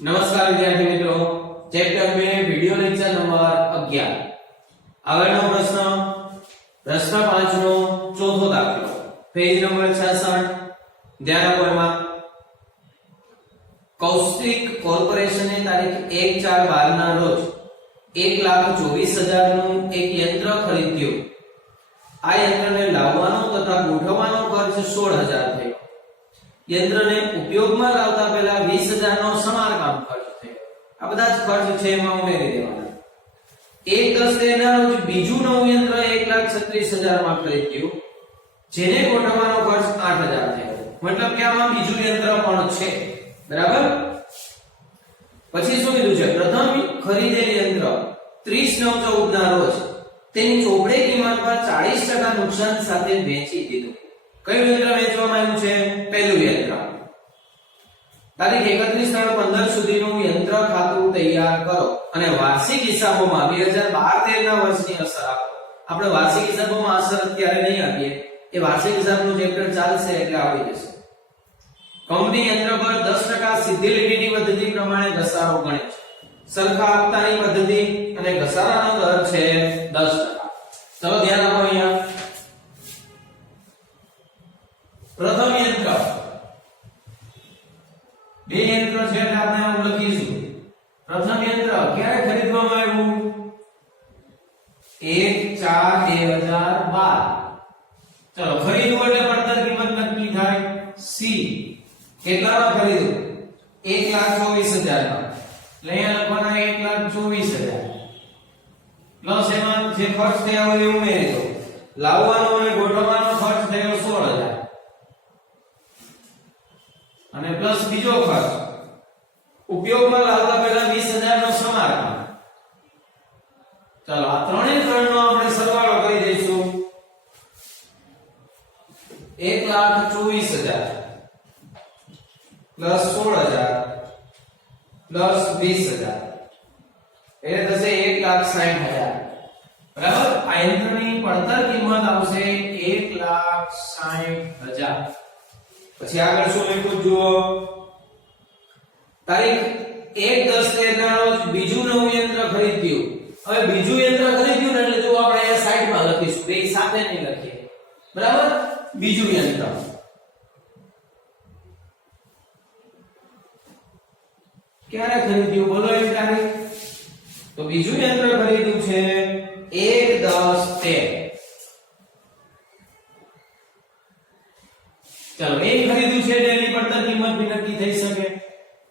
નમસ્કાર વિદ્યાર્થી મિત્રો, ચેપ્ટર 2 વિડિયો લેક્ચર નંબર 11. આગળનો પ્રશ્ન 5 નો ચોથો દાખલો, પેજ નંબર 66. ધ્યાન આપો. એમાં કૌશિક કોર્પોરેશને તારીખ 1/4/12 ના રોજ 1,24,000 નું એક યંત્ર ખરીદ્યું. આ યંત્રને લાવવાનો તથા ગોઠવવાનો ખર્ચ 16,000 થયો. યંત્રને ઉપયોગમાં લાવતા પહેલા 20,000 નો સમારકામ ખર્ચ થયો. આ બધા જ ખર્ચ છે એમાં ઉમેરી દેવાના. 1/10 ના રોજ બીજું નવું યંત્ર 1,36,000 માં ખરીદ્યું, જેને ગોઠવવાનો ખર્ચ 8,000 થયો. મતલબ કે આમાં બીજું યંત્ર પણ છે. બરાબર. પછી શું કીધું છે? પ્રથમ ખરીદેલ યંત્ર 30/9/14 ના રોજ તેની ચોપડે કિંમત પર 40% નુકસાન સાથે વેચી દીધું. કયું યંત્ર વેચવામાં આવ્યું છે? પહેલું યંત્ર. તારીખ 31/3/15 સુધીનું યંત્ર ખાતું તૈયાર કરો અને વાર્ષિક હિસાબોમાં 2012-13 ના વર્ષની અસર આપો. આપણે વાર્ષિક હિસાબોમાં અસર અત્યારે નહીં આપીએ, એ વાર્ષિક હિસાબનું ચેપ્ટર ચાલશે એટલે આવડી જશે. કંપની યંત્ર પર 10% સીધી લીટીની પદ્ધતિ પ્રમાણે ઘસારો ગણે છે. સરખા હપ્તાની પદ્ધતિ અને ઘસારાનો દર છે 10%. ચલો ધ્યાન આપો. અહીંયા પ્રથમ યંત્ર, બે યંત્ર છે એટલે આપણે આવું લખીશું. પ્રથમ યંત્ર ક્યારે ખરીદવામાં આવ્યું? 1/4/2012. ચલો ખરીદવું એટલે પડતર કિંમત નક્કી થાય. સી કેટલામાં ખરીદ્યું? 1,24,000 માં. એટલે અહીંયા લખવાના 1,24,000 પ્લસ એમાં જે ખર્ચ થયા હોય એ ઉમેરી દો. લાવવાનો અને ગોઠવવાનો ખર્ચ થયો 16,000 અને પ્લસ બીજો ખર્ચ ઉપયોગમાં લાવતા પહેલા 20,000 નો સમારકામ. ચાલો આ ત્રણનો આપણે સરવાળો કરી દઈશું. 1,24,000 પ્લસ 16,000 પ્લસ 20,000 એટલે થશે 1,60,000. બરાબર. આ યંત્રની પડતર કિંમત આવશે 1,60,000. પછી આગળ શું લખ્યું જુઓ. તારીખ 1/10 ના રોજ બીજું નવું યંત્ર ખરીદ્યું. હવે બીજું યંત્ર ખરીદ્યું ને એટલે જો આપણે અહીંયા સાઈડમાં લખીશું, બે સાથે નહીં લખીએ. બરાબર. બીજું યંત્ર ક્યારે ખરીદ્યું બોલો એક તારીખ? તો બીજું યંત્ર ખરીદ્યું છે 1/10/13. ચાલો એ ખરીદ્યું છે એટલે એની પડતર કિંમત બી નક્કી થઈ શકે.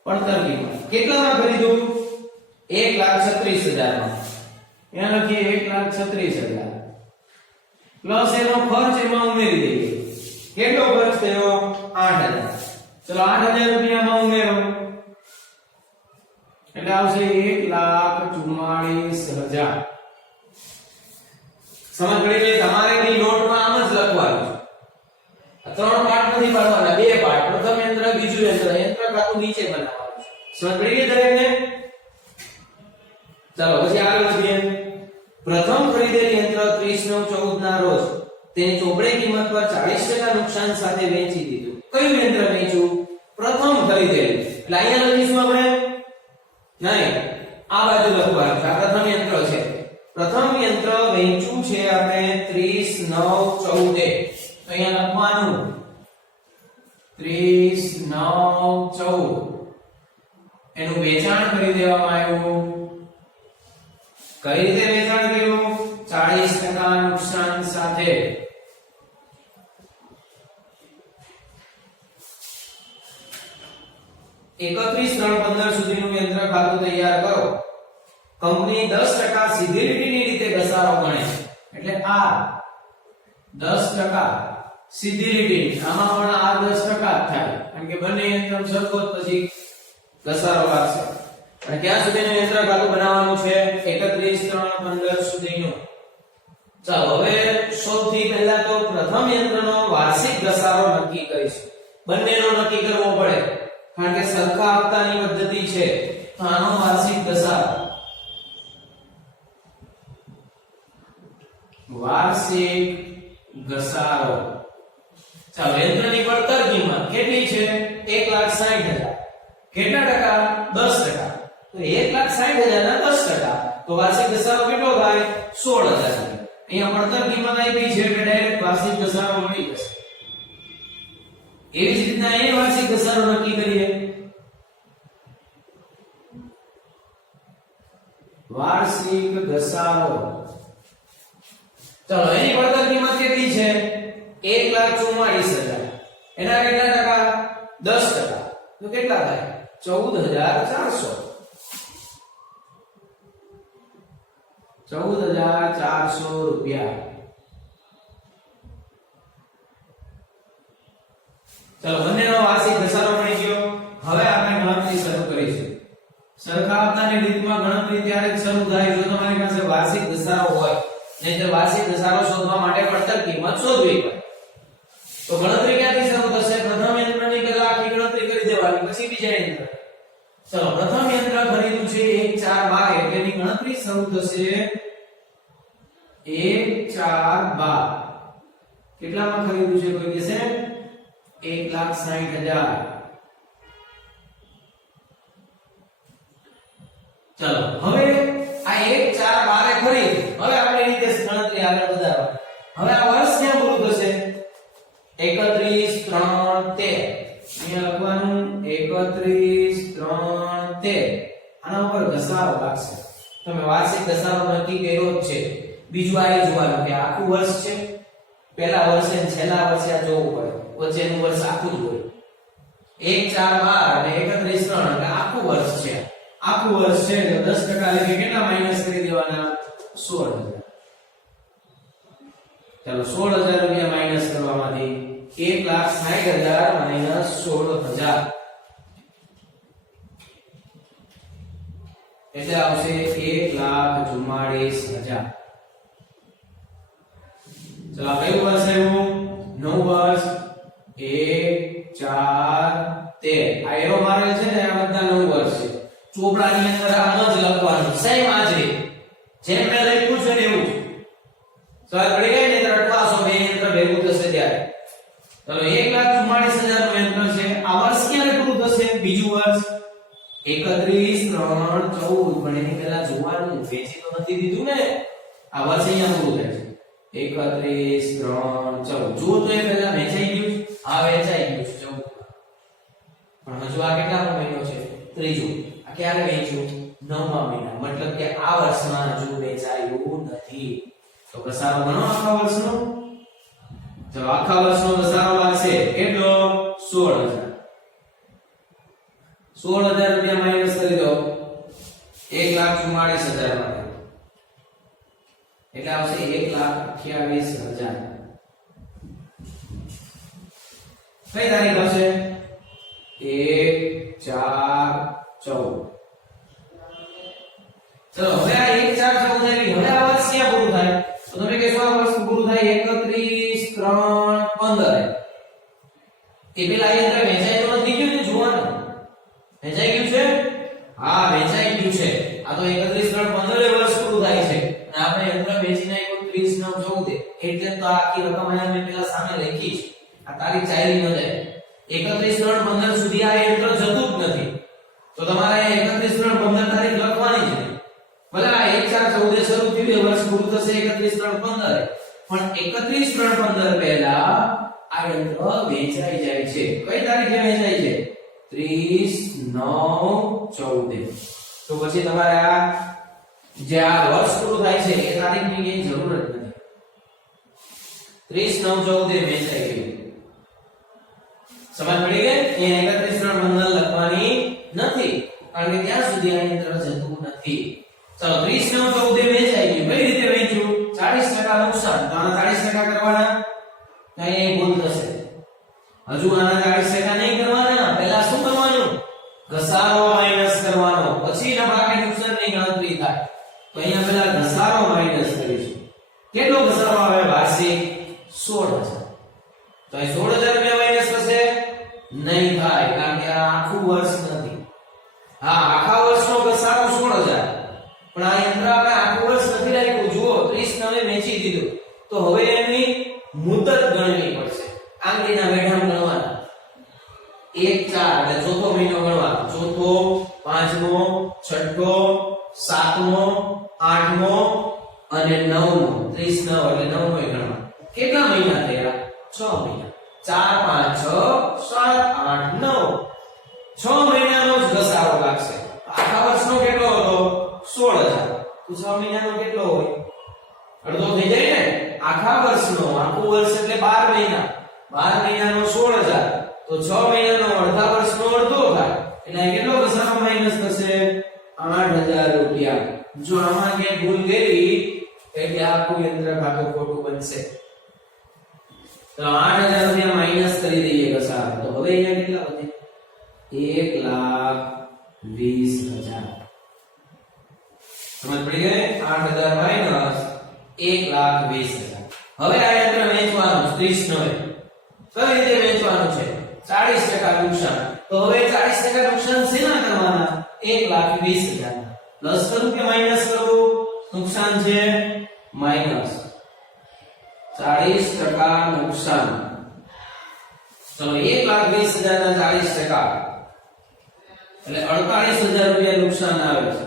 પડતર કિંમત કેટલામાં ખરીદ્યું? 1,36,000 માં. અહીંયા લખીએ 1,36,000 પ્લસ એનો ખર્ચ એમાં ઉમેરી દઈએ. કેટલો ખર્ચ થયો? 8,000. ચલો 8,000 રૂપિયામાં ઉમેરો એટલે આવશે 1,44,000. સમજ પડી ગઈ? તમારે બી નોટમાં આમ જ લખવાનું છે. ત્રણ પાર્ટ નથી પાડવાના, બે પાર્ટ. પ્રથમ યંત્ર, બીજું યંત્ર. યંત્ર ખાતું નીચે બનાવવાનું છે. સમજ પડી ગઈ દરેકને? ચાલો પછી આગળ વધીએ. પ્રથમ ખરીદેલ યંત્ર 30/9/14 ના રોજ તેની ચોપડે કિંમત પર 40% નુકસાન સાથે વેચી દીધું. કયું યંત્ર વેચ્યું? પ્રથમ ખરીદેલ. એટલે અહીંયા લખીશું આપણે નહીં, આ બાજુ લખવાનું છે. આ પ્રથમ યંત્ર છે. પ્રથમ યંત્ર વેચ્યું છે આપણે 30/9/14. અહીંયા લખવાનું 30/9/14. એનું વેચાણ કરી દેવામાં આવ્યું. કઈ રીતે વેચાણ કર્યું? 40% નુકસાન સાથે. એકત્રીસ 3/15 સુધીનું યંત્ર ખાતું તૈયાર કરો. કંપની 10% સીધી લીટીની રીતે ઘસારો ગણે છે. એટલે આ 10% સીધી લીટી, આમાં પણ આ 10% થાય. કારણ કે બંને યંત્ર સરખો પછી ઘસારો લાગશે. અને ક્યાં સુધીનું યંત્ર ખાતું બનાવવાનું છે? 31/3/15 સુધીનું. ચાલો હવે સૌથી પહેલા તો પ્રથમ યંત્રનો વાર્ષિક ઘસારો નક્કી કરીશું. બંનેનો નક્કી કરવો પડે કારણ કે સરખા હપ્તાની પદ્ધતિ છે. તો આનો વાર્ષિક ઘસારો, વાર્ષિક ઘસારો. ચાલો યંત્રની પડતર કિંમત કેટલી છે? 1,60,000. કેટલા ટકા? 10%. તો 1,60,000 ના 10%. તો વાર્ષિક ઘસારો કેટલો થાય? 16,000. અહીંયા પડતર કિંમત આપી છે એટલે ડાયરેક્ટ વાર્ષિક ઘસારો મળી જશે. એવી જ રીતના એ વાર્ષિક ઘસારો નક્કી કરીએ. વાર્ષિક ઘસારો, ચલો એની પડતર કિંમત કેટલી છે? 1,44,000. એના કેટલા ટકા? 10%. તો કેટલા થાય? 14,400. 14,400 રૂપિયા. ચલો બંનેનો વાર્ષિક ઘસારો મળી ગયો. હવે આપણે ગણતરી શરૂ કરીશું. સરખા આપનાની રીતમાં ગણતરી ત્યારે જ શરૂ થાય જો તમારી પાસે વાર્ષિક ઘસારો હોય. નહીંતર વાર્ષિક ઘસારો શોધવા માટે પડતર કિંમત શોધવી પડે. તો ગણતરી ક્યાંથી શરૂ થશે? પ્રથમ યંત્રની પહેલા આખી ગણતરી કરી દેવાની, પછી બીજા યંત્ર. ચલો પ્રથમ યંત્ર ખરીદ્યું છે 1,4,12 એટલે એની ગણતરી શરૂ થશે 1,4,12. કેટલામાં ખરીદ્યું છે કોઈ કહેશે? 1,60,000. ચલો હવે આ 1,4,12 ખરીદ. હવે આપણે રીતે ગણતરી આગળ વધારવા. હવે આ વર્ષ ક્યાં પૂરું થશે? 31/3/13. અહીંયા લખવાનું 31/3/13. આના ઉપર ઘસારો લાગશે. તમે વાર્ષિક ઘસારો નક્કી કર્યો જ છે. બીજું આ જોવાનું કે આખું વર્ષ છે, પહેલા વર્ષે અને છેલ્લા વર્ષે આ જોવું પડે. વચ્ચેનું વર્ષ આખું જ હોય. 1,4,12 અને 31/3 એટલે આખું વર્ષ છે. આખું વર્ષ છે તો 10% એટલે કેટલા માઈનસ કરી દેવાના? 16,000. ચાલો 16,000 રૂપિયા માઈનસ કરવામાંથી 1,60,000 માઈનસ 16,000 એટલે આવશે 1,44,000. ચલો કયું વર્ષ આવ્યું? નવું વર્ષ. 1, 4, 13. આ એરો મારેલ છે ને આ બધા નવું વર્ષ છે. ચોપડાની અંદર આમ જ લખવાનું, સેમ આજ રે જેમ મેં લખ્યું છે ને એવું જ. સવાલ પડી ગઈ ને અટવાસો બે યંત્ર ભેગું થશે ત્યારે. ચલો 1,44,000 નું યંત્ર છે. આ વર્ષ ક્યારે પૂરું થશે? બીજું વર્ષ 31/3/14. પણ એની પહેલા જોવાનું, વેચી તો નથી દીધું ને. આ વર્ષ અહીંયા પૂરું થાય છે 31/3/14. જો તો એ પહેલા વેચાઈ ગયું. આ વેચાઈ ગયું છે 14. પણ હજુ આ કેટલામો મહિનો છે? ત્રીજો. આ ક્યારે વેચ્યું? 9મા મહિના. મતલબ કે આ વર્ષમાં હજુ વેચાયું નથી. તો ઘસારો ગણો આખા વર્ષનો. ચલો આખા વર્ષનો ઘસારો લાગશે કેટલો? 16,000. 16,000 રૂપિયા માઈનસ કરી દો 1,44,000 માટે. એટલે આવશે 1,28,000. કઈ તારીખ આવશે? 1/4/14. ચલો હવે આ 1/4/14 આવી. હવે આ વર્ષ ક્યાં પૂરું થાય? તો તમે કહેશો આ વર્ષ પૂરું થાય 31/3/15. એ પેલા યંત્ર વેચાઈ તો નથી ગયું ને? જોવાનું વેચાઈ ગયું છે. હા વેચાઈ ગયું છે. આ તો 31/3/15 વર્ષ પૂરું થાય છે અને આપણે યંત્ર વેચી નાખ્યું 30/9/14. એટલે તો આખી રકમ અહીંયા મેં પેલા સામે લખી છે. આ તારીખ ચાલી ન જાય. 31/3/15 સુધી આ યંત્ર જતું જ નથી. તો તમારે 31/3/15 તારીખ લખવાની જ નહીં. ભલે આ 1/4/14 શરૂ થયું, વર્ષ પૂરું થશે 31/3/15. પણ 31/3/15 પહેલા આ યંત્ર વેચાઈ જાય છે. કઈ તારીખે વેચાય છે? 30/9/14. તો પછી તમારે આ જે આ વર્ષ પૂરું થાય છે એ તારીખની કઈ જરૂર જ નથી. 30/9/14 વેચાઈ ગયું. સમજ પડી ગઈ? અહીંયા 31/3/15 લખવાની નથી કારણ કે ત્યાં સુધી આ યંત્ર જતું નથી. ચલો 30/9/14 વેચાઈ ગયું. કઈ રીતે વેચ્યું? 40% નુકસાન. તો આના 40% કરવાના. કઈ ભૂલ થશે? હજુ આના 40% નહીં કરવાના. પહેલા શું કરવાનું? ઘસારો માઈનસ કરવાનો. પછી નફા કે નુકસાનની ગણતરી થાય. તો અહીંયા પહેલા ઘસારો માઈનસ કરીશું. કેટલો ઘસારો આવે? વાર્ષિક 16,000. તો અહીં 16,000 રૂપિયા માઈનસ થશે? નહીં થાય કારણ કે આ આખું વર્ષ નથી. હા આખા વર્ષનો ઘસારો 16,000. પણ આ યંત્ર આપણે આખું વર્ષ નથી રાખ્યું. જુઓ 30/9 વેચી દીધું. તો હવે એની મુદત ગણવી પડશે. આંગળીના વેઢામ ગણવાના. 1/4 એટલે ચોથો મહિનો ગણવાનો. ચોથો પાંચમો, છઠ્ઠો, સાતમો, આઠમો અને નવમો. 39 એટલે નવમો ગણવા. કેટલા મહિના થયા? 6 મહિના. 4 5 6 7 8 9. 6 મહિનાનો જ ઘસારો લાગશે. આખા વર્ષનો કેટલો હતો? 16000. તો 6 મહિનાનો કેટલો હોય? અડધો થઈ જાય ને. આખા વર્ષનો, આખું વર્ષ એટલે 12 મહિના. 12 મહિનાનો 16000. તો 6 મહિનાનો અડધા વર્ષનો અડધો થાય. એટલે કેટલો ઘસારો માઈનસ થશે? 8000 રૂપિયા. જો આમાં કે ભૂલ કરી એટલે આખું યંત્ર ખાતું ખોટું બનશે. તો 8000 રૂપિયા માઈનસ કરી દઈએ ઘસારો. તો હવે અહીંયા કેટલા વધે? 1,20,000. સમજ પડી ગઈ? 8000 માઈનસ 1,20,000. હવે આ યંત્ર વેચવાનું 30 કઈ રીતે વેચવાનું છે? 40% નુકસાન. તો હવે 40% નુકસાન શેના કરવાના? 1,20,000. પ્લસ કરું કે માઈનસ કરું? નુકસાન છે માઈનસ 40% નુકસાન. ચલો 1,20,000 ના 40% એટલે 48,000 રૂપિયા નુકસાન આવે છે.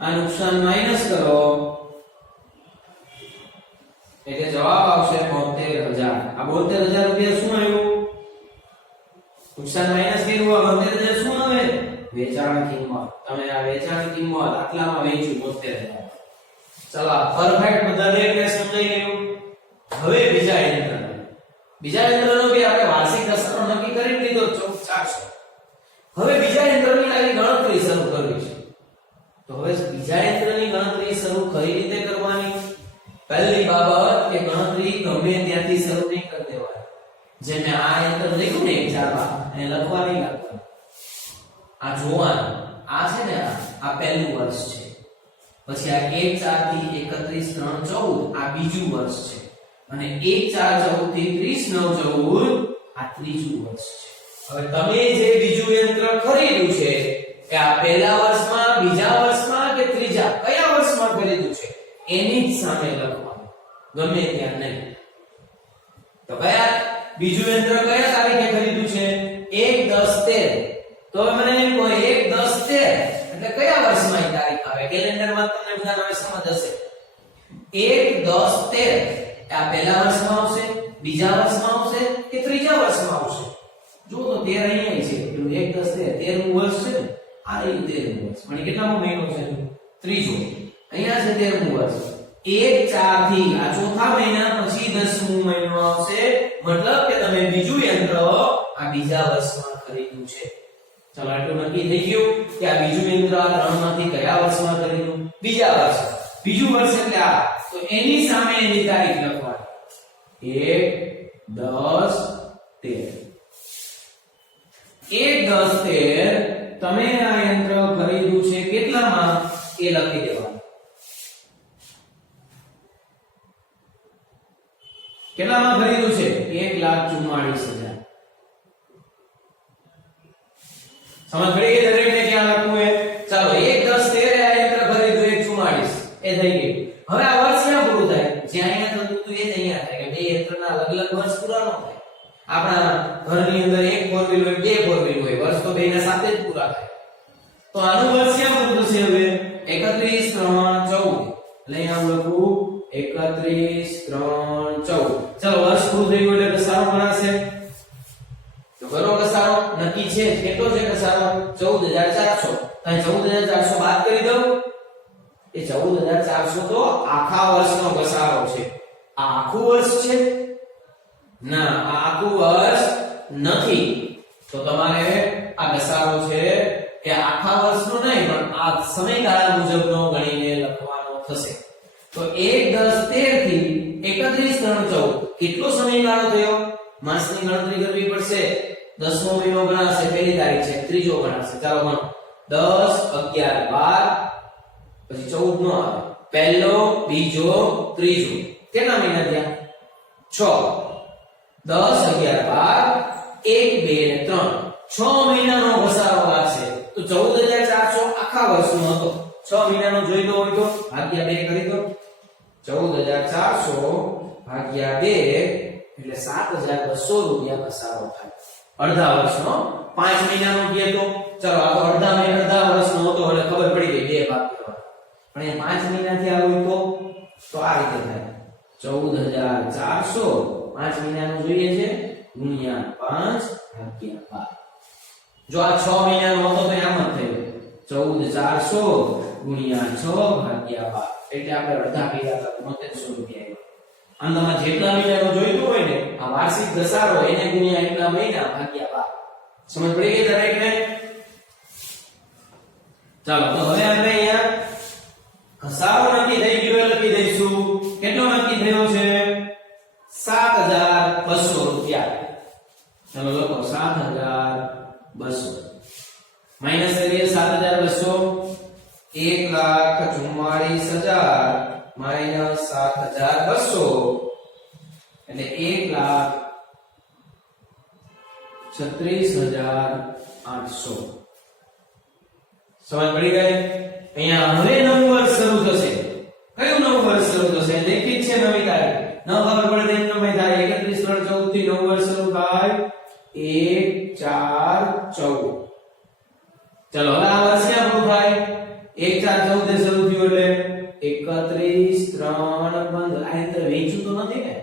આ નુકસાન માઈનસ કરો એટલે જવાબ આવશે 72,000. આ 72,000 રૂપિયા શું આવ્યું? નુકસાન માઈનસ કર્યું. આ 72,000 શું આવે? વેચાણ કિંમત. તમે આ વેચાણ કિંમત આટલામાં વેચ્યું 72,000. ચલો પરફેક્ટ બધાને એટલે સમજાઈ ગયું. હવે બીજા યંત્રનો બી આપણે વાર્ષિક ઘસારો નક્કી કરી લીધો 14,400. હવે બીજા યંત્રની આવી ગણતરી શરૂ કરવી છે. તો હવે બીજા યંત્રની ગણતરી શરૂ કઈ રીતે કરવાની? પહેલી બાબત કે ગણતરી ગમે ત્યાંથી શરૂ નહીં કરી દેવાની. જેને આ યંત્ર લખ્યું ને 1/4 એને લખવા નહીં લાગતું. આ જોવાનું. આ છે ને આ પહેલું વર્ષ છે. પછી આ 1/4 થી 31/3/14 આ બીજું વર્ષ છે. અને 1/4/14 થી 30/9/14 આ ત્રીજું વર્ષ છે. હવે તમે જે બીજું યંત્ર ખરીદ્યું છે કે આ પહેલા વર્ષમાં, બીજા વર્ષમાં કે ત્રીજા કયા વર્ષમાં ખરીદ્યું છે એની જ સામે લખવાનું. ગમે ત્યાં નહીં. તો કયા બીજું યંત્ર કયા તારીખે ખરીદ્યું છે? 1/10/13. તો હવે મને એમ કહો 1/10/13 એટલે કયા વર્ષમાં એ તારીખ આવે? કેલેન્ડરમાં તમને બધાને હવે સમજ હશે. 1/10/13 આ પહેલા વર્ષમાં આવશે, બીજા વર્ષમાં આવશે કે ત્રીજા વર્ષમાં આવશે? જો તો 13 અહીંયા છે. પેલું 1/10/13 13મું વર્ષ છે ને. આ રહ્યું 13મું વર્ષ. પણ એ કેટલામો મહિનો છે? ત્રીજો. અહીંયા છે 13મું વર્ષ. 1/4 થી આ ચોથા મહિના પછી 10મું મહિનો આવશે. મતલબ કે તમે બીજું યંત્ર આ બીજા વર્ષમાં ખરીદ્યું છે. ચાલો આટલું નક્કી થઈ ગયું કે આ બીજું યંત્ર આ ત્રણમાંથી કયા વર્ષમાં ખરીદ્યું? બીજા વર્ષ. બીજું વર્ષ એટલે આ. તો એની સામે એની તારીખ લખવાની. 1/10/13. 1/10/13 તમે આ યંત્ર ખરીદ્યું છે કેટલામાં એ લખી દેવાનું. કેટલામાં ખરીદ્યું છે? 1,44,000. સમજ પડી ગઈ દરેકને ક્યાં લખવું છે? ચાલો 1/10/13 આ યંત્ર ખરીદ્યું 1,44 એ થઈ ગયું. હવે આ વર્ષ ક્યાં પૂરું થાય? જ્યાં અહીંયા થતું હતું એ જ અહીંયા થાય. કે બે યંત્રના અલગ અલગ વર્ષ પૂરા ન થાય. આપણા ઘરની અંદર એક ફોર વ્હીલ હોય, બે ફોર વ્હીલ હોય, વર્ષ તો બેના સાથે જ પૂરા થાય. તો આનું વર્ષ ક્યાં પૂરું થશે? હવે 31/3/14. એટલે અહીંયા લખું 31/3/14. ચલો વર્ષ પૂરું થયું એટલે ઘસારો ગણાશે. તો કરો ઘસારો નક્કી છે. કેટલો છે ઘસારો? 14,400. અહીં 14,400 બાદ કરી દઉં. એ 14,400 તો આખા વર્ષનો ઘસારો છે. આ આખું વર્ષ છે? ના, આ આખું વર્ષ નથી. તો તમારે આ ઘસારો છે એ આખા વર્ષનો નહીં પણ આ સમયગાળા મુજબનો ગણીને લખવાનો થશે. તો 1/10/13 થી 31/3/14 કેટલો સમયગાળો થયો? માસની ગણતરી કરવી પડશે. 10મો મહિનો ગણાશે, પહેલી તારીખ છે, ત્રીજો ગણાશે. ચાલો ગણો. 10 11 12 પછી 14 નો આવે. પહેલો, બીજો, ત્રીજો. કેટલા મહિના થયા? 6. 10 11 12 1 2 3 6 મહિનાનો ઘસારો લાગશે. તો 14,400 આખા વર્ષનો હતો. 6 મહિનાનો જોઈ દો હોય તો ભાગ્યા 2 કરી દો. 14,400 ભાગ્યા 2 એટલે 7,200 રૂપિયા ઘસારો થાય. અડધા વર્ષનો 5 મહિનાનો કહે તો ચલો આ તો અડધા વર્ષનો હતો એટલે ખબર પડી ગઈ બે ભાગ કરવા પણ એ 5 મહિનાથી આવ્યું તો આ રીતે થાય 14400 5 મહિનાનું જોઈએ છે ગુણ્યા 5 ભાગ્યા 12 જો આ 6 મહિનાનો હતો તો આમ જ થયું 14400 ગુણ્યા 6 ભાગ્યા 12 એટલે આપણે અડધા કર્યા હતા 6900 રૂપિયા આવ્યા અને તમારે જેટલા મહિનાનો જોઈતું હોય ને આ વાર્ષિક ઘસારો એને ગુણ્યા એટલા મહિના ભાગ્યા 12 સમજ પડી ગઈ દરેકને ચાલો તો હવે આપણે અહીંયા ઘસારો નક્કી થઈ ગયો લખી દઈશું કેટલો નક્કી થયો છે 7200 રૂપિયા ચાલો લખો 7200 માઈનસ કરીએ 7200 1,44,000 માઈનસ 7,200 એટલે 1,36,800 સમજ પડી ગઈ અહીંયા હવે નવું વર્ષ શરૂ થશે કયું નવું વર્ષ શરૂ થશે લેખિત છે નવી તારીખ ન ખબર પડે તેમ નવી તારીખ 31/3/14 થી નવું વર્ષ શરૂ થાય 1/4/14 ચલો હવે આ વર્ષ ક્યાં પૂરું થાય 1/4/14 શરૂ થયું એટલે 31/3/15 આ રીતે વેચ્યું તો નથી ને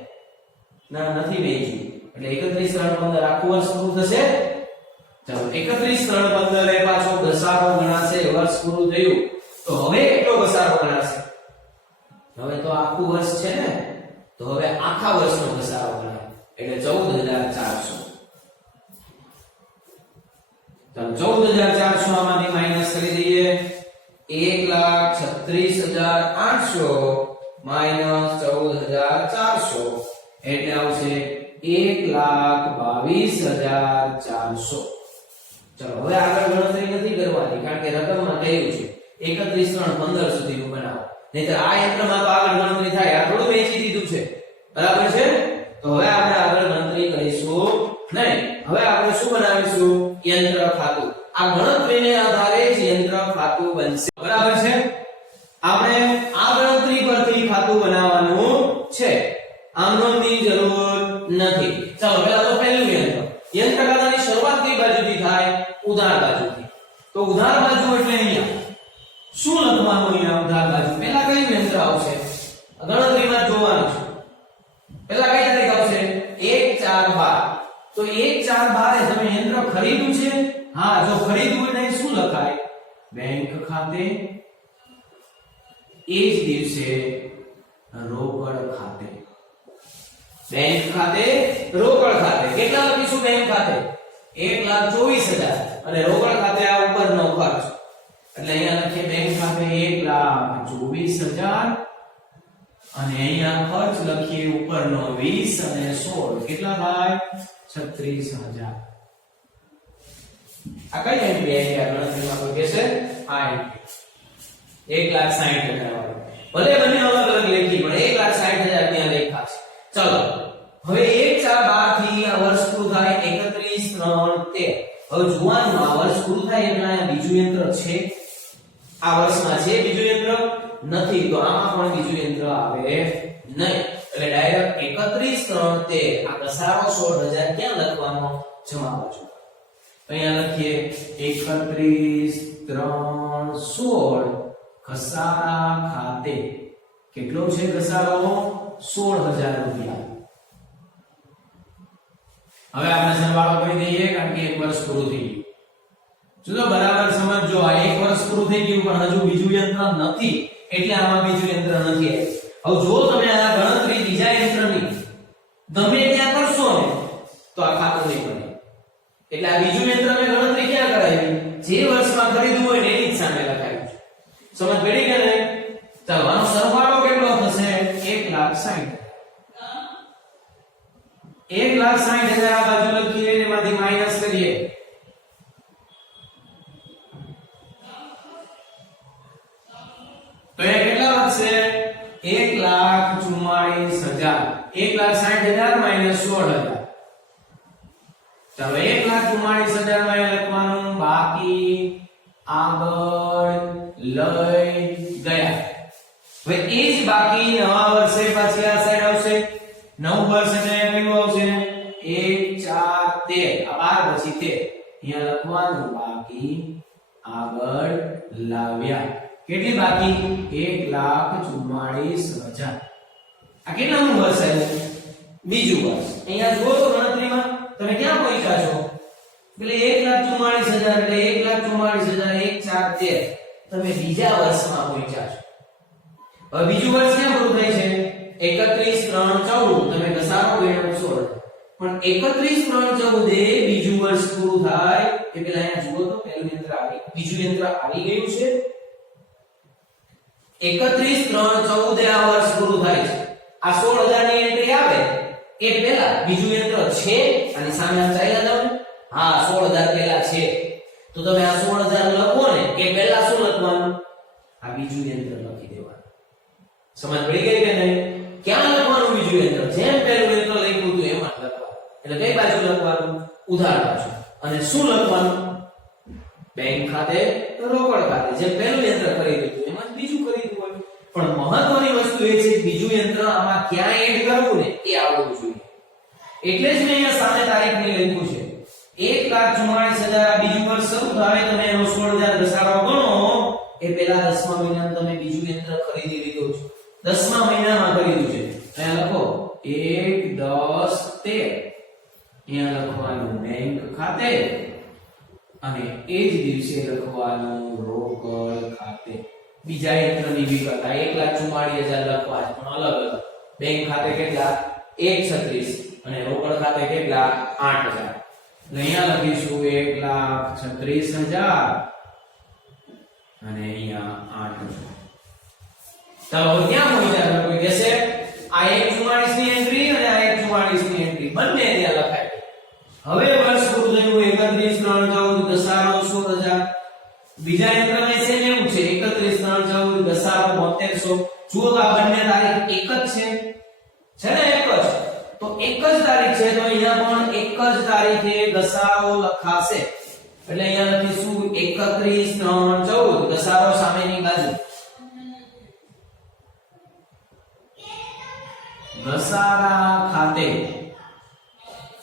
ના નથી વેચ્યું એટલે 31/3/15 આખું વર્ષ પૂરું થશે ચાલો 31/3/15 એ પાછો ઘસારો ગણાશે વર્ષ પૂરું થયું તો હવે કેટલો ઘસારો ગણાશે હવે તો આખું વર્ષ છે ને તો હવે આખા વર્ષનો ઘસારો ગણાય એટલે 14400 ચાલો 14400 આમાંથી માઈનસ કરી દઈએ 1,36,800 માઈનસ 14400 એટલે આવશે 1,22,400 ચલો હવે આગળ ગણતરી નથી કરવાની કારણ કે રકમમાં કહ્યું છે 31/3/15 સુધીનું બનાવો નહીતર આ યંત્રમાં તો આગળ ગણતરી થાય આ થોડું વેચી દીધું છે બરાબર છે તો હવે આપણે આગળ ગણતરી કરીશું નહીં હવે આપણે શું બનાવીશું યંત્ર ખાતું આ ગણતરીને આધારે જ યંત્ર ખાતું બનશે બરાબર છે આપણે આ ગણતરી પરથી ખાતું બનાવવાનું છે આમનોની જરૂર નથી ચાલો પહેલા તો પહેલું યંત્ર ખાતાની શરૂઆત કઈ બાજુથી થાય ઉધાર બાજુથી તો ઉધાર બાજુ એટલે અહીંયા શું લખવાનું અહીંયા ઉધાર બાજુ પહેલા કયું યંત્ર આવશે ગણતરીમાં જોવાનું છે પહેલા કઈ તારીખ આવશે 1/4/12 તો 1/4/12 એ તમે યંત્ર ખરીદ્યું છે હા જો ખરીદ્યું એટલે શું લખાય બેંક ખાતે એ જ દિવસે રોકડ ખાતે બેંક ખાતે રોકડ ખાતે કેટલા લખીશું બેંક ખાતે 1,24,000 અને રોકડ ખાતે આ ઉપરનો ખર્ચ એટલે અહીંયા લખીએ બેંક ખાતે 1,24,000 અને અહીંયા ખર્ચ લખીએ ઉપરનો 20 અને 16 કેટલા થાય 36,000 આ કઈ એન્ટ્રી આવી આ ગણતરીમાં કોઈ કહેશે આ એન્ટ્રી 1,60,000 ભલે બંને અલગ અલગ લેખી પણ 1,60,000 ત્યાં લેખા છે ચલો હવે 1/4/12 થી આ વર્ષ પૂરું થાય 31/3/13 હવે જોવાનું આ વર્ષ પૂરું થાય એટલે આ બીજું યંત્ર છે આ વર્ષમાં છે બીજું યંત્ર નથી તો આમાં પણ બીજું યંત્ર આવે નહીં એટલે ડાયરેક્ટ 31/3/13 આ ઘસારો 16,000 ક્યાં લખવાનો જમા બાજુ અહીંયા લખીએ 31/3/16 ઘસારા ખાતે કેટલો છે ઘસારો 16,000 રૂપિયા હવે આપણે સરવાળો કરી દઈએ કારણ કે એક વર્ષ પૂરું થઈ ગયું જો બરાબર સમજજો આ એક વર્ષ પૂરું થઈ ગયું પણ હજુ બીજું યંત્ર નથી એટલે આમાં બીજું યંત્ર નથી હવે જો તમે આ ગણતરી બીજા યંત્રની ગમે ત્યાં કરશો ને તો આ ખાતું નહીં બને એટલે આ બીજું યંત્ર મેં ગણતરી ક્યાં કરાવી જે વર્ષમાં ખરીદવું હોય ને એની જ સામે લખાવી સમજ પડી કે નહીં ચાલો આનો સરવાળો કેટલો થશે 1,60,000 1,60,000 આ બાજુ લખીએ એમાંથી માઈનસ કરીએ તો એ કેટલા વધશે 1,44,000 1,60,000 માઈનસ 16,000 ચાલો 1,44,000 માં લખવાનું બાકી આગળ લઈ ગયા હવે એ જ બાકી નવા વર્ષે પાછી આ સાઈડ આવશે નવું વર્ષ એટલે કયું આવશે 1/4/13 આ 12 અહીંયા લખવાનું બાકી આગળ લાવ્યા. કેટલી બાકી? 1,44,000. આ કેટલામું વર્ષ આવ્યું? બીજું વર્ષ. અહીંયા જુઓ તો ગણતરીમાં તમે ક્યાં પહોંચ્યા છો? એટલે 1,44,000 એટલે 1,44,000 1 4 13 તમે બીજા વર્ષમાં પહોંચ્યા છો. હવે બીજું વર્ષ ક્યાં પૂરું થાય છે? 31 3 14 તમે ઘસારો ગણ્યો 16. પણ 31 3 14 એ બીજું વર્ષ પૂરું થાય એ પેલા અહીંયા જુઓ તો પહેલું યંત્ર આવી બીજું યંત્ર આવી ગયું છે. 31 3 14 આ વર્ષ પૂરું થાય છે. આ 16000 ની એન્ટ્રી આવે એ પહેલા બીજું યંત્ર છે અને સામે આ ચાલ્યા જાવ ને. હા 16000 પહેલા છે તો તમે આ 16000 લખો ને એ પહેલા શું લખવાનું? આ બીજું યંત્ર લખી દેવાનું. સમજ પડી ગઈ કે નહીં? ક્યાં લખવાનું બીજું યંત્ર? જેમ પહેલું યંત્ર લખ્યું હતું એમ જ લખવાનું. એટલે કઈ બાજુ લખવાનું? ઉધાર બાજુ. અને શું લખવાનું? બેંક ખાતે રોકડ ખાતે. જે પહેલું યંત્ર કરી દીધું એમ જ બીજું કરી દીધું. પણ મહત્વની વસ્તુ એ છે બીજું યંત્ર આમાં ક્યાં એડ કરવું ને એ આવડવું જોઈએ. એટલે જ મેં અહીંયા સામે તારીખ ની લખ્યું છે 1,44,000 આ બીજું વર્ષ શરૂ થાય તમે એનો 16000 ઘસારો ગણો એ પહેલા 10મા મહિનામાં તમે બીજું યંત્ર ખરીદી લીધું છે. 10મા મહિનામાં ખરીદ્યું છે. અહીંયા લખો 1 10 13 અહીંયા લખવાનું બેંક ખાતે અને એ જ દિવસે લખવાનું રોકડ ખાતે. બીજા યંત્રની વિગત આ 1,44,000 લખવા છે પણ અલગ અલગ. બેંક ખાતે કેટલા? 136 અને રોકડ ખાતે કેટલા? 8000. અહીંયા લખીશું 1,36,000 અને અહીંયા 8000. ચાલો હવે ક્યાં પહોંચ્યા? કોઈ કહેશે આ 1,44 ની એન્ટ્રી અને આ 1,44 ની એન્ટ્રી બંને ત્યાં લખાય. હવે વર્ષ પૂરું થયું 31 3 14 ઘસારો 16000. બીજા યંત્રમાં છે ને એવું છે 31 3 14 ઘસારો 7200. જુઓ આ બંને તારીખ એક જ છે ને? એક જ. તો એક જ તારીખ છે તો અહીંયા પણ એક જ તારીખે ઘસારો લખાશે. એટલે અહીંયા લખીશું 31 3 14 ઘસારો સામેની બાજુ. ઘસારા ખાતે.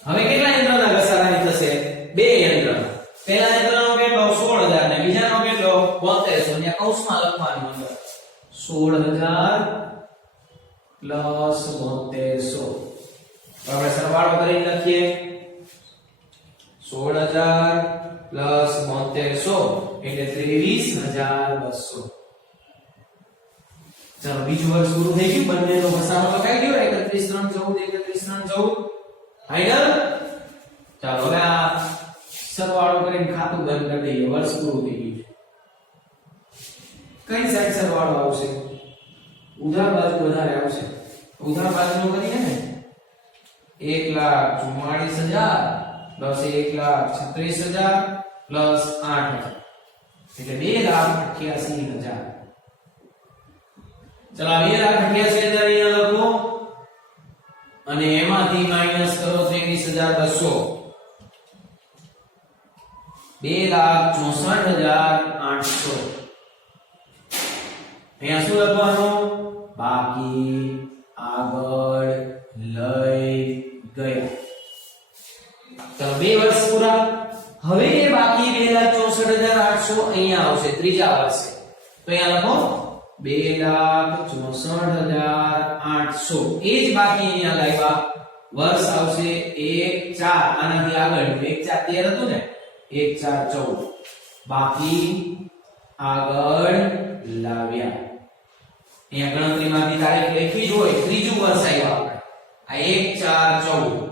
હવે કેટલા યંત્રના ઘસારાની થશે? બે યંત્ર. પહેલા યંત્રનો કેટલો? 16000 ને બીજાનો કેટલો? 7200. અહીંયા કૌંસમાં લખવાનું અંદર 16000 પ્લસ 7200. આપણે સરવાળો કરીને લખીએ 16000 પ્લસ 7200 એટલે 23200. ચાલો બીજું વર્ષ પૂરું થઈ ગયું. બંનેનો ઘસારો લખાઈ ગયો 31 3 14 31 3 14 ફાઈનલ. ચાલો હવે આ સરવાળો કરીને ખાતું બંધ કરી દઈએ. વર્ષ પૂરું થઈ ગયું છે. કઈ સાઈડ સરવાળો આવશે? ઉધાર બાજુ વધારે આવશે. ઉધાર બાજુનો કરીએ ને 1,44,000 પ્લસ 1,36,000 પ્લસ 8,000 એટલે 2,88,000. ચલો 2,88,000 અહીંયા લખો અને એમાંથી માઈનસ કરો 23,200. 2,64,800. અહીંયા શું લખવાનું? બાકી આગળ લઈ ગયા. તો બે વર્ષ પૂરા. હવે એ બાકી 2,64,800 અહીંયા આવશે ત્રીજા વર્ષે. તો અહીંયા લખો 2,64,800. એ જ બાકી અહીંયા લાવ્યા. વર્ષ આવશે 1 4 આનાથી આગળ 1 4 13 હતું ને 1 4 14 બાકી આગળ લાવ્યા. અહીંયા ગણતરીમાંથી તારીખ લખવી જ હોય. ત્રીજું વર્ષ આવ્યું આપણે આ 1 4 14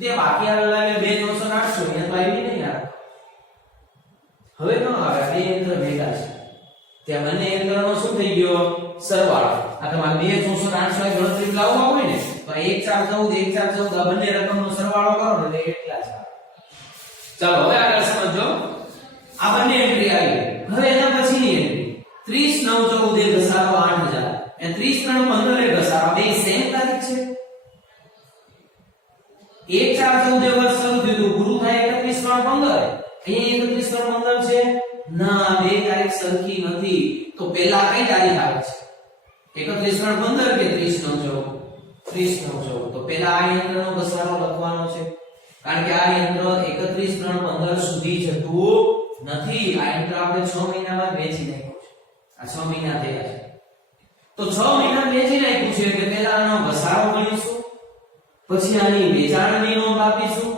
તે બાકી આગળ લાવ્યા 2,64,800 અહીંયા તો આવી નહીં યાર. હવે ન આવે. બે યંત્ર ભેગા છે ત્યાં બંને યંત્રનો શું થઈ ગયો? સરવાળો. આ તમારે 2,64,800 ગણતરી લાવવા હોય ને તો 1 4 14 1 4 14 આ બંને રકમનો સરવાળો કરો ને એટલે એટલા છે. ચાલો હવે આગળ સમજો. આ બંને એન્ટ્રી આવી. હવે એના પછીની એન્ટ્રી 30 9 14 ઘસારો 8,000 અને 30 3 15 ઘસારો. બે સેમ તારીખ છે. 1 4 14 વર્ષ શરૂ થયું પૂરું થાય 31 3 15. અહીંયા 31 3 15 છે ના. બે તારીખ સરખી નથી. તો પહેલા કઈ તારીખ આવે છે? 31 3 15 કે 30 9 14? 30 9 14. તો પહેલા આ યંત્રનો ઘસારો લખવાનો છે. કારણ કે આ યંત્ર 31/3/15 સુધી જતું નથી. આ યંત્ર આપણે 6 મહિનામાં વેચી નાખ્યું છે. આ 6 મહિના થયા છે, તો 6 મહિના વેચી નાખ્યું છે એટલે પહેલા આનો ઘસારો ગણીશું, પછી આની વેચાણની નોંધ આપીશું,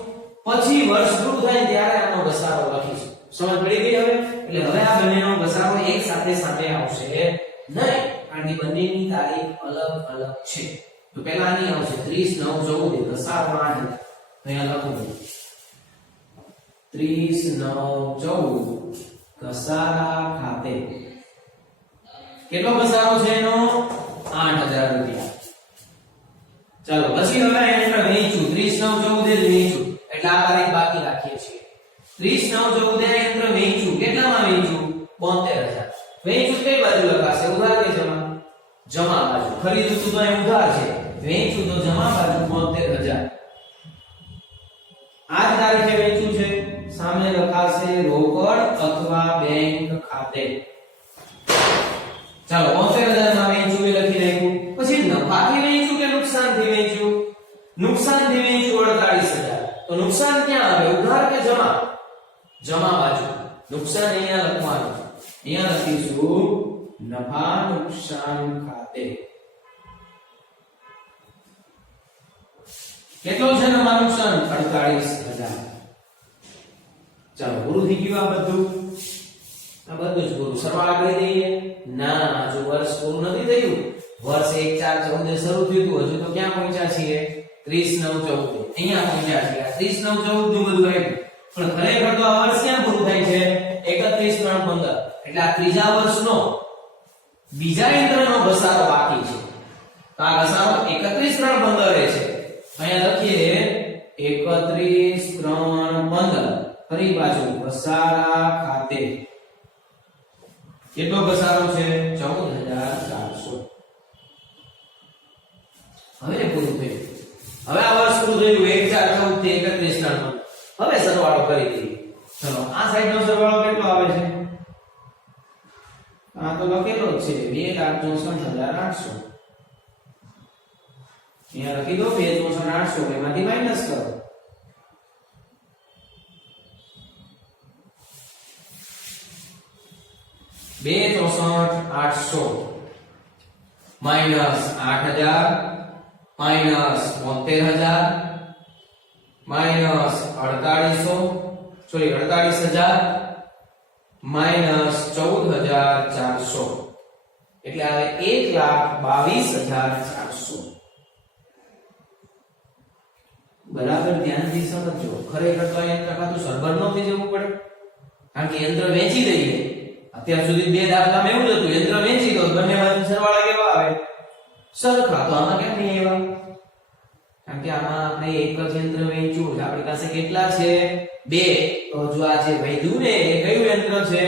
પછી વર્ષ પૂરું થાય ત્યારે આનો ઘસારો લખીશું. સમજ પડી ગઈ હવે? એટલે હવે આ બંનેનો ઘસારો એક સાથે સાથે આવશે નહીં, કારણ કે બંનેની તારીખ અલગ અલગ છે. તો પહેલા આની આવશે 30/9/14 ઘસારો 8 તો અહીંયા લખું 30/9/14 ઘસારા ખાતે કેટલો ઘસારો છે એનો 8000 રૂપિયા. ચાલો પછી હવે એને વેચું 30/9/14 વેચું એટલે આ તારીખ બાકી રાખીએ છીએ. 30/9/14 યંત્ર વેચું કેટલામાં વેચું 72000. વેચું કઈ બાજુ લખાશે ઉધાર કે જમા? જમા બાજુ. ખરીદું તો અહીં ઉધાર છે, વેચું તો જમા બાજુ 72000. આ તારીખે વેચું છે, સામે લખાશે રોકડ અથવા બેંક ખાતે. ચાલો 72000 માં વેચું એ લખી નાખ્યું. પછી નફાથી વેચું કે નુકસાનથી વેચું? નુકસાનથી વેચું 48000. તો નુકસાન ક્યાં આવે ઉધાર કે જમા? જમા બાજુ. નુકસાન અહીંયા લખવાનું, અહીંયા લખીશું નફા નુકસાન ખાતે. કેટલો છે નફા નુકસાન 48000. ચાલો પૂરું થઈ ગયું આ બધું જ પૂરું. સરવાળા કરી દઈએ? ના, જો વર્ષ પૂરું નથી થયું. વર્ષ 1/4/14 શરૂ થયું હતું, હજુ તો ક્યાં પહોંચ્યા છીએ 30/9/14. અહીંયા પહોંચ્યા છીએ. 30/9/14 નું બધું આવ્યું, પણ ખરેખર તો આ વર્ષ ક્યાં પૂરું થાય છે 31/3/15. એટલે આ ત્રીજા વર્ષનો બીજા યંત્રનો ઘસારો બાકી છે. તો આ ઘસારો 31/3/15 છે. અહીંયા લખીએ 31/3/15. ફરી પાછું ઘસારા ખાતે કેટલો ઘસારો છે 14400. હવે પૂરું થયું. હવે આ વર્ષ પૂરું થયું 1/4/14 થી 31/3/15. હવે સરવાળો કરી દઈએ. ચલો આ સાઈડ નો સરવાળો કેટલો આવે છે? આ તો લખેલો જ છે 2,64,800. અહીંયા લખી દો 2,64,800 એમાંથી માઈનસ કરો. 2,64,800 માઈનસ 8,000 માઈનસ 73,000 માઈનસ 48,000 માઈનસ 14,400 એટલે આવે 1,22,400. બરાબર ધ્યાનથી સમજો. ખરેખર તો યંત્ર ખાતું સરભર ન થઈ જવું પડે, કારણ કે યંત્ર વેચી દઈએ. અત્યાર સુધી બે દાખલામાં એવું જ હતું, યંત્ર વેચી દો બંને બાજુ સરવાળા કેવા આવે સરખા. તો આમાં કેમ નહીં આવ્યા? કારણ કે આમાં આપણે એક જ યંત્ર વેચ્યું, આપણી પાસે કેટલા છે 2. તો જો આ જે વધ્યું ને એ કયું યંત્ર છે?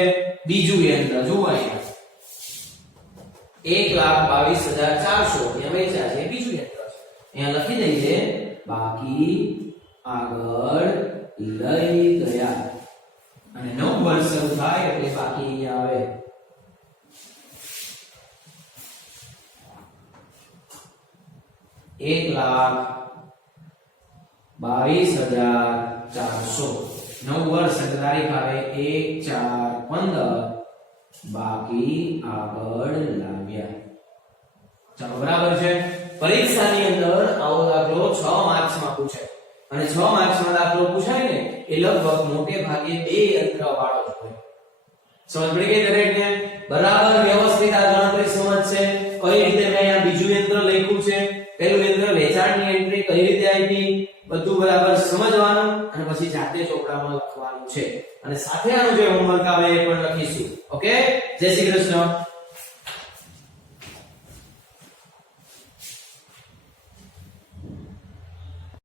બીજું યંત્ર. જુઓ અહીંયા 1,22,400 અહીંયા વેચ્યા છે, બીજું યંત્ર છે. અહીંયા લખી દઈએ બાકી આગળ લઈ ગયા, અને 9 વર્ષ શરૂ થાય એટલે બાકી અહીંયા આવે 1,22,400. 9 વર્ષ એટલે તારીખ આવે 1/4/15. બાકી આગળ લાવ્યા. ચાલો બરાબર છે. પરીક્ષાની અંદર આવો દાખલો 6 માર્ક્સમાં પૂછાય, અને 6 માર્ક્સમાં દાખલો પૂછાય ને એ લગભગ મોટે ભાગે 2 યંત્ર વાળો જ હોય. સમજ પડી ગઈ દરેકને? બરાબર વ્યવસ્થિત આ ગણતરી સમજશે. કઈ રીતે મેં અહીંયા બીજું યંત્ર લખ્યું છે, પહેલું યંત્ર વેચાણની એન્ટ્રી કઈ રીતે આવી, બધું બરાબર સમજવાનું, અને પછી જાતે ચોપડામાં લખવાનું છે. અને સાથે આનું જે હોમવર્ક આવે એ પણ લખીશું. ઓકે, જય શ્રી કૃષ્ણ.